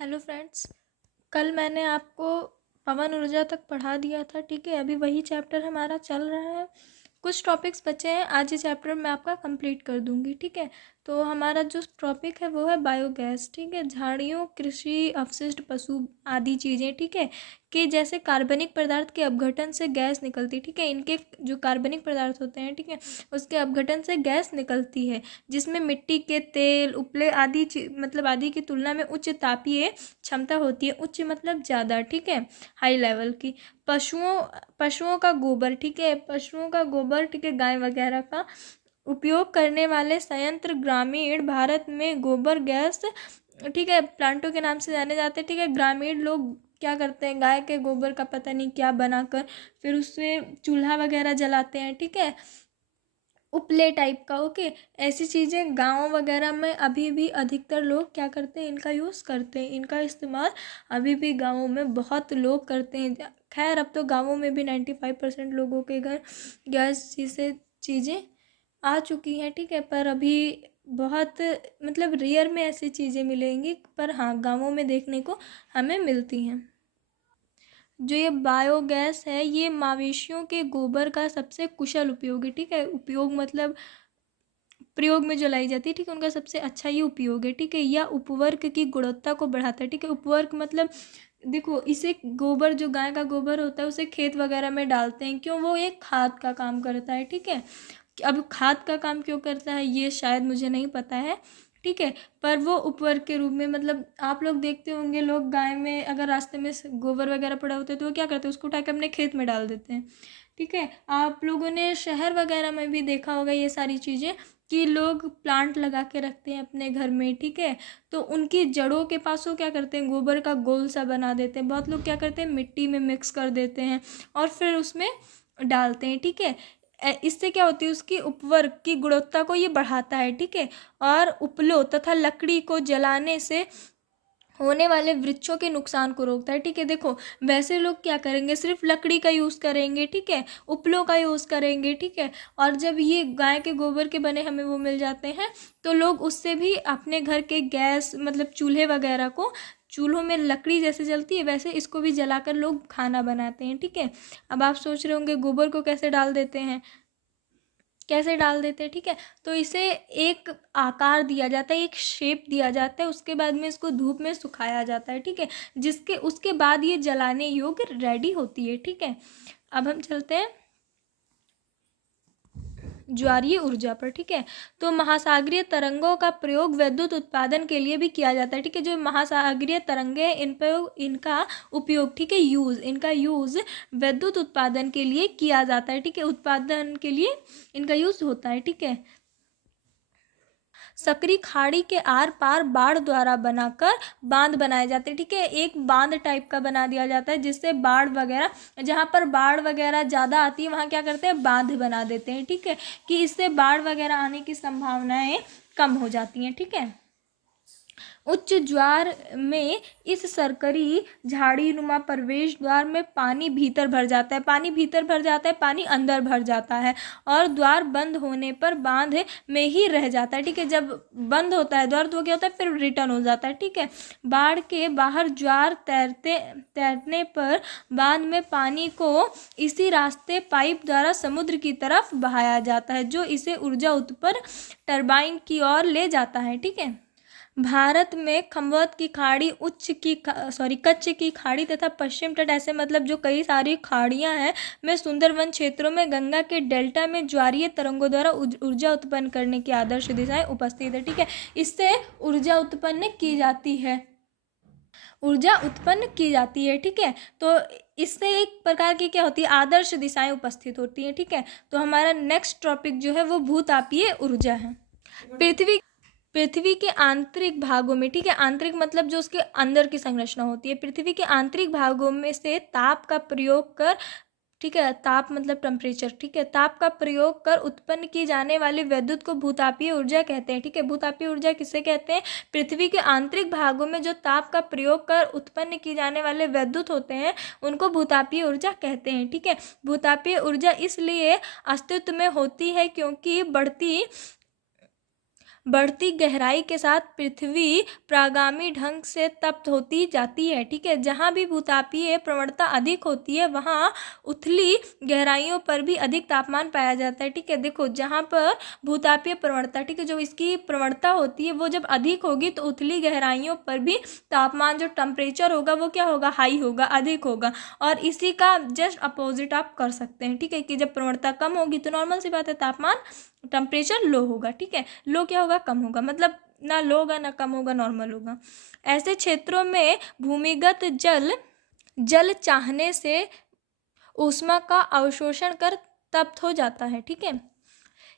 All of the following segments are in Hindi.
Hello friends. कल मैंने आपको पवन ऊर्जा तक पढ़ा दिया था, ठीक है। अभी वही चैप्टर हमारा चल रहा है, कुछ टॉपिक्स बचे हैं। आज ये चैप्टर मैं आपका कंप्लीट कर दूंगी, ठीक है। तो हमारा जो टॉपिक है वो है बायोगैस, ठीक है। झाड़ियों, कृषि अपशिष्ट, पशु आदि चीज़ें, ठीक है, कि जैसे कार्बनिक पदार्थ के अपघटन से गैस निकलती, ठीक है। इनके जो कार्बनिक पदार्थ होते हैं, ठीक है, उसके अपघटन से गैस निकलती है, जिसमें मिट्टी के तेल, उपले आदि मतलब आदि की तुलना में उच्च तापीय क्षमता होती है। उच्च मतलब ज़्यादा, ठीक है, हाई लेवल की। पशुओं का गोबर, ठीक है, पशुओं का गोबर, ठीक है, गाय वगैरह का उपयोग करने वाले संयंत्र ग्रामीण भारत में गोबर गैस, ठीक है, प्लांटों के नाम से जाने जाते हैं, ठीक है। ग्रामीण लोग क्या करते हैं, गाय के गोबर का पता नहीं क्या बनाकर फिर उससे चूल्हा वगैरह जलाते हैं, ठीक है, उपले टाइप का। ओके, ऐसी चीज़ें गांव वगैरह में अभी भी अधिकतर लोग क्या करते हैं, इनका यूज़ करते हैं, इनका इस्तेमाल अभी भी गाँवों में बहुत लोग करते हैं। खैर, अब तो गाँवों में भी 95% लोगों के घर गैस जैसे चीज़ें आ चुकी हैं, ठीक है। पर अभी बहुत मतलब रेयर में ऐसी चीज़ें मिलेंगी, पर हाँ, गाँवों में देखने को हमें मिलती हैं। जो ये बायोगैस है, ये मवेशियों के गोबर का सबसे कुशल उपयोग है, ठीक है। उपयोग मतलब प्रयोग में जलाई जाती है, ठीक है, उनका सबसे अच्छा ये उपयोग है, ठीक है। या उपवर्ग की गुणवत्ता को बढ़ाता है, ठीक है। उपवर्ग मतलब देखो, इसे गोबर, जो गाय का गोबर होता है, उसे खेत वगैरह में डालते हैं, क्यों? वो एक खाद का काम करता है, ठीक है। अब खाद का काम क्यों करता है ये शायद मुझे नहीं पता है, ठीक है। पर वो उपवर्ग के रूप में, मतलब आप लोग देखते होंगे, लोग गाय में अगर रास्ते में गोबर वगैरह पड़ा होता है तो वो क्या करते हैं, उसको उठा के अपने खेत में डाल देते हैं, ठीक है। आप लोगों ने शहर वगैरह में भी देखा होगा ये सारी चीज़ें, कि लोग प्लांट लगा के रखते हैं अपने घर में, ठीक है। तो उनकी जड़ों के पास वो क्या करते हैं, गोबर का गोल सा बना देते हैं। बहुत लोग क्या करते हैं, मिट्टी में मिक्स कर देते हैं और फिर उसमें डालते हैं, ठीक है। इससे क्या होती है, उसकी उपवर्ग की गुणवत्ता को ये बढ़ाता है, ठीक है। और उपलों तथा लकड़ी को जलाने से होने वाले वृक्षों के नुकसान को रोकता है, ठीक है। देखो, वैसे लोग क्या करेंगे, सिर्फ लकड़ी का यूज़ करेंगे, ठीक है, उपलों का यूज़ करेंगे, ठीक है। और जब ये गाय के गोबर के बने हमें वो मिल जाते हैं, तो लोग उससे भी अपने घर के गैस मतलब चूल्हे वगैरह को, चूल्हों में लकड़ी जैसे जलती है वैसे इसको भी जलाकर लोग खाना बनाते हैं, ठीक है। अब आप सोच रहे होंगे गोबर को कैसे डाल देते हैं, कैसे डाल देते हैं, ठीक है। तो इसे एक आकार दिया जाता है, एक शेप दिया जाता है, उसके बाद में इसको धूप में सुखाया जाता है, ठीक है, जिसके उसके बाद ये जलाने योग्य रेडी होती है, ठीक है। अब हम चलते हैं ज्वारीय ऊर्जा पर, ठीक है। तो महासागरीय तरंगों का प्रयोग विद्युत उत्पादन के लिए भी किया जाता है, ठीक है। जो महासागरीय तरंगे हैं, इन पर इनका उपयोग, ठीक है, इनका यूज़ विद्युत उत्पादन के लिए किया जाता है, ठीक है। उत्पादन के लिए इनका यूज़ होता है, ठीक है। सकरी खाड़ी के आर पार बाढ़ द्वारा बनाकर बांध बनाए जाते हैं, ठीक है। एक बांध टाइप का बना दिया जाता है, जिससे बाढ़ वगैरह, जहाँ पर बाढ़ वगैरह ज़्यादा आती है वहाँ क्या करते हैं, बांध बना देते हैं, ठीक है, कि इससे बाढ़ वगैरह आने की संभावनाएं कम हो जाती हैं, ठीक है। उच्च ज्वार में इस सरकरी झाड़ी नुमा प्रवेश द्वार में पानी भीतर भर जाता है, पानी भीतर भर जाता है, पानी अंदर भर जाता है, और द्वार बंद होने पर बांध में ही रह जाता है, ठीक है। जब बंद होता है द्वार तो क्या होता है, फिर रिटर्न हो जाता है, ठीक है। बाढ़ के बाहर ज्वार तैरने पर बांध में पानी को इसी रास्ते पाइप द्वारा समुद्र की तरफ बहाया जाता है, जो इसे ऊर्जा उत्पन्न टरबाइन की ओर ले जाता है, ठीक है। भारत में खंभौत की खाड़ी, कच्छ की खाड़ी तथा पश्चिम तट, ऐसे मतलब जो कई सारी खाड़ियां हैं में सुंदरवन क्षेत्रों में गंगा के डेल्टा में ज्वारीय तरंगों द्वारा ऊर्जा उत्पन्न करने की आदर्श दिशाएं उपस्थित है, ठीक है। इससे ऊर्जा उत्पन्न की जाती है, ऊर्जा उत्पन्न की जाती है, ठीक है। तो इससे एक प्रकार की क्या होती है, आदर्श दिशाएं उपस्थित होती हैं, ठीक है। तो हमारा नेक्स्ट टॉपिक जो है वो भूतापीय ऊर्जा है। पृथ्वी के आंतरिक भागों में, ठीक है, आंतरिक मतलब जो उसके अंदर की संरचना होती है, पृथ्वी के आंतरिक भागों में से ताप का प्रयोग कर, ठीक है, ताप मतलब टेम्परेचर, ठीक है, ताप का प्रयोग कर उत्पन्न की जाने वाली विद्युत को भूतापीय ऊर्जा कहते हैं, ठीक है। भूतापीय ऊर्जा किसे कहते हैं, पृथ्वी के आंतरिक भागों में जो ताप का प्रयोग कर उत्पन्न की जाने वाले विद्युत होते हैं उनको भूतापीय ऊर्जा कहते हैं, ठीक है। भूतापीय ऊर्जा इसलिए अस्तित्व में होती है क्योंकि बढ़ती गहराई के साथ पृथ्वी प्रागामी ढंग से तप्त होती जाती है। ठीक है, जहाँ भी भूतापीय प्रवणता अधिक होती है वहाँ उथली गहराइयों पर भी अधिक तापमान पाया जाता है। ठीक है, देखो जहाँ पर भूतापीय प्रवणता, ठीक है, जो इसकी प्रवणता होती है वो जब अधिक होगी तो उथली गहराइयों पर भी तापमान, जो टेम्परेचर होगा वो क्या होगा, हाई होगा, अधिक होगा। और इसी का जस्ट अपोजिट आप कर सकते हैं। ठीक है, कि जब प्रवणता कम होगी तो नॉर्मल सी बात है, तापमान टेम्परेचर लो होगा। ठीक है, लो क्या होगा, कम होगा, मतलब ना लो होगा ना कम होगा, नॉर्मल होगा। ऐसे क्षेत्रों में भूमिगत जल चाहने से ऊष्मा का अवशोषण कर तप्त हो जाता है। ठीक है,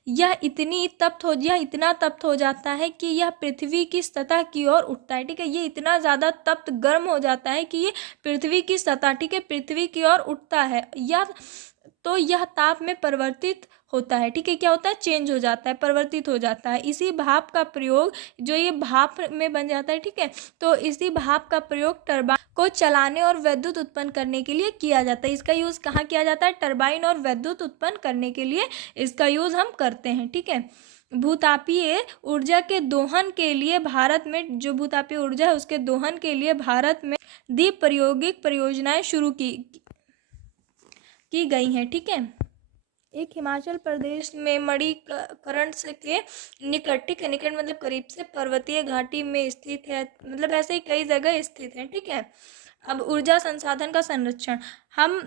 यह इतना तप्त हो जाता है कि यह पृथ्वी की सतह की ओर उठता है। ठीक है, ये इतना ज़्यादा तप्त गर्म हो जाता है कि ये पृथ्वी की सतह, ठीक है, पृथ्वी की ओर उठता है। यह ताप में परिवर्तित होता है। ठीक है, क्या होता है, चेंज हो जाता है, परिवर्तित हो जाता है। इसी भाप का प्रयोग, जो ये भाप में बन जाता है, ठीक है, तो इसी भाप का प्रयोग टरबाइन को चलाने और विद्युत उत्पन्न करने के लिए किया जाता है। इसका यूज़ कहाँ किया जाता है, टरबाइन और विद्युत उत्पन्न करने के लिए इसका यूज़ हम करते हैं। ठीक है, भूतापीय ऊर्जा के दोहन के लिए भारत में, जो भूतापीय ऊर्जा है उसके दोहन के लिए भारत में द्वीप प्रायोगिक परियोजनाएं शुरू की गई हैं। ठीक है, एक हिमाचल प्रदेश में मणिकर्ण से के निकट, ठीक है, निकट मतलब करीब से, पर्वतीय घाटी में स्थित है। मतलब ऐसे ही कई जगह स्थित है। ठीक है, अब ऊर्जा संसाधन का संरक्षण, हम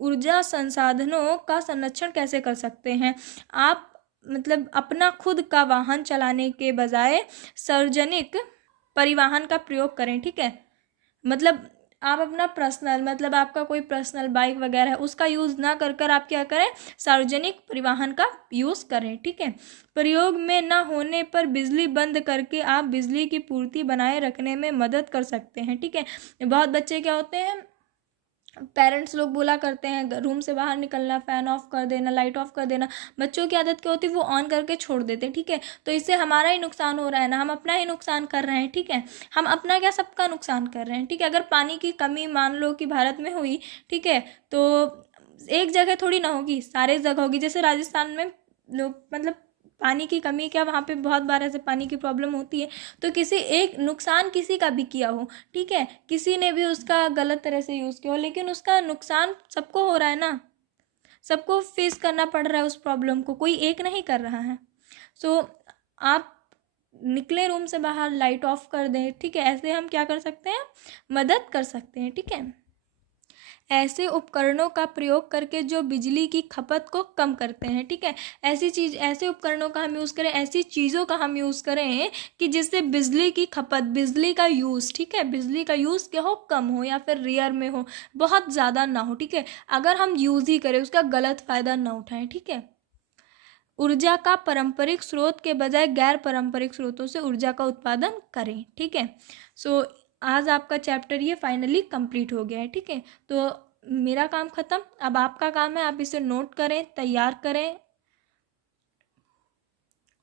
ऊर्जा संसाधनों का संरक्षण कैसे कर सकते हैं। आप मतलब अपना खुद का वाहन चलाने के बजाय सार्वजनिक परिवहन का प्रयोग करें। ठीक है, मतलब आप अपना पर्सनल, मतलब आपका कोई पर्सनल बाइक वगैरह है उसका यूज़ ना कर आप क्या करें, सार्वजनिक परिवहन का यूज़ करें। ठीक है, प्रयोग में ना होने पर बिजली बंद करके आप बिजली की पूर्ति बनाए रखने में मदद कर सकते हैं। ठीक है, बहुत बच्चे क्या होते हैं, पेरेंट्स लोग बोला करते हैं रूम से बाहर निकलना, फ़ैन ऑफ कर देना, लाइट ऑफ कर देना। बच्चों की आदत क्या होती है, वो ऑन करके छोड़ देते हैं। ठीक है, तो इससे हमारा ही नुकसान हो रहा है ना, हम अपना ही नुकसान कर रहे हैं। ठीक है, हम अपना क्या, सबका नुकसान कर रहे हैं। ठीक है, अगर पानी की कमी मान लो कि भारत में हुई, ठीक है, तो एक जगह थोड़ी ना होगी, सारे जगह होगी। जैसे राजस्थान में लोग मतलब पानी की कमी, क्या वहाँ पे बहुत बार ऐसे पानी की प्रॉब्लम होती है, तो किसी एक नुकसान किसी का भी किया हो, ठीक है, किसी ने भी उसका गलत तरह से यूज़ किया हो, लेकिन उसका नुकसान सबको हो रहा है ना, सबको फेस करना पड़ रहा है उस प्रॉब्लम को, कोई एक नहीं कर रहा है। सो आप निकले रूम से बाहर, लाइट ऑफ कर दें। ठीक है, ऐसे हम क्या कर सकते हैं, मदद कर सकते हैं। ठीक है, ऐसे उपकरणों का प्रयोग करके जो बिजली की खपत को कम करते हैं। ठीक है, ऐसे उपकरणों का हम यूज़ करें, ऐसी चीज़ों का हम यूज़ करें कि जिससे बिजली की खपत, बिजली का यूज़, ठीक है, बिजली का यूज़ क्या हो, कम हो या फिर रेयर में हो, बहुत ज़्यादा ना हो। ठीक है, अगर हम यूज़ ही करें उसका गलत फ़ायदा ना उठाएं। ठीक है, ऊर्जा का पारंपरिक स्रोत के बजाय गैर पारंपरिक स्रोतों से ऊर्जा का उत्पादन करें। ठीक है, सो आज आपका चैप्टर ये फाइनली कंप्लीट हो गया है। ठीक है, तो मेरा काम ख़त्म, अब आपका काम है, आप इसे नोट करें, तैयार करें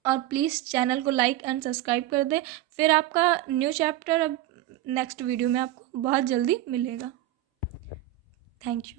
और प्लीज़ चैनल को लाइक एंड सब्सक्राइब कर दें। फिर आपका न्यू चैप्टर अब नेक्स्ट वीडियो में आपको बहुत जल्दी मिलेगा। Thank you.